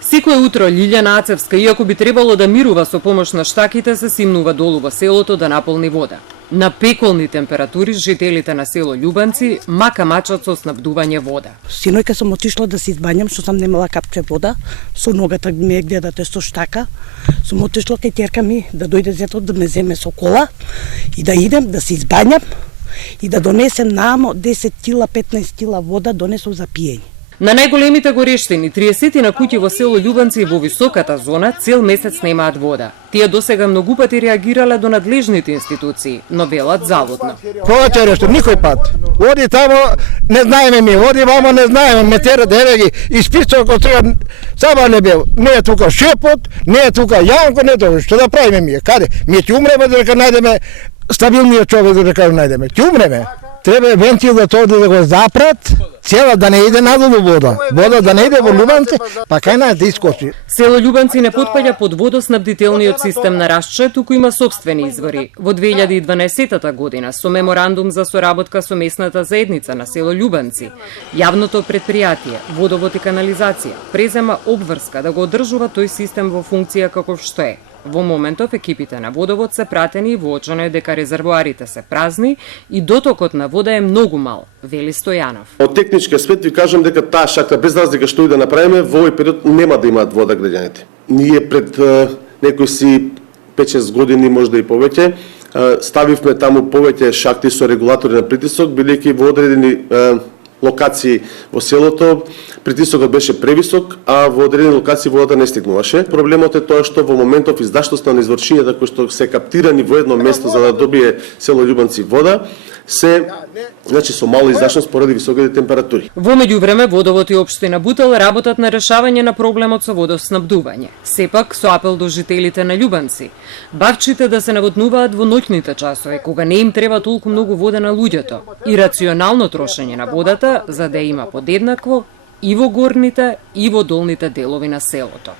Секое утро Лилјана Ацевска, иако би требало да мирува со помош на штаките, се симнува долу во селото да наполни вода. На пеколни температури жителите на село Љубанци мака мачат со снабдување вода. Синојка сум отишла да се избањам, што сам немала капче вода, со ногата ме гледате со штака. Сум отишла кај ќерка ми да дојде зето да ме земе со кола и да идем да се избањам и да донесем намо 10 кила, 15 кила вода донесов за пиење. На најголемите горештини, 30 на куќи во село Љубанци во високата зона цел месец немаат вода. Тие досега многу пати реагирале до надлежните институции, но велат заводно. Повеќе нешто, никој пат. Оди тамо, не знаеме ми, оди вамо, не знаеме, ме тера деве ги, исписал ако треба, саба не бил. Не е тука Шепот, не е тука Јанко, не е тука, што да правиме ми? Каде? Ми ќе умреме дека најдеме стабилниот човек дека најдеме. Ќе умреме. Треба вентил да тоа да го запрат, цела да не иде надолу вода. Вода да не иде во Љубанци, па кај нас да искочи. Село Љубанци не потпаѓа под водоснабдителниот систем на Рашче, туку има сопствени извори. Во 2012 година со меморандум за соработка со местната заедница на село Љубанци, јавното предпријатие Водовод и канализација презема обврска да го одржува тој систем во функција каков што е. Во моментов екипите на Водовод се пратени и воочено е дека резервоарите се празни и дотокот на вода е многу мал, вели Стојанов. Од технички аспект ви кажам дека таа шахта без разлика што и да направиме, во овој период нема да имаат вода граѓаните. Ние пред некои си 5-6 години, можда и повеќе, ставивме таму повеќе шахти со регулатори на притисок, бидејќи во одредени локации во селото притисокот беше превисок, а во одредени локации водата не стигнуваше. Проблемот е тоа што во моментов издавноста на извршенијата кои што се каптирани во едно место за да добие село Љубанци вода, се со мала издашност поради високите температури. Во меѓувреме Водовод и општина Бутел работат на решавање на проблемот со водоснабдување. Сепак со апел до жителите на Љубанци, бавчите да се наводнуваат во ноќните часови кога не им треба толку многу вода на луѓето и рационално трошење на водата за да има подеднакво и во горните и во долните делови на селото.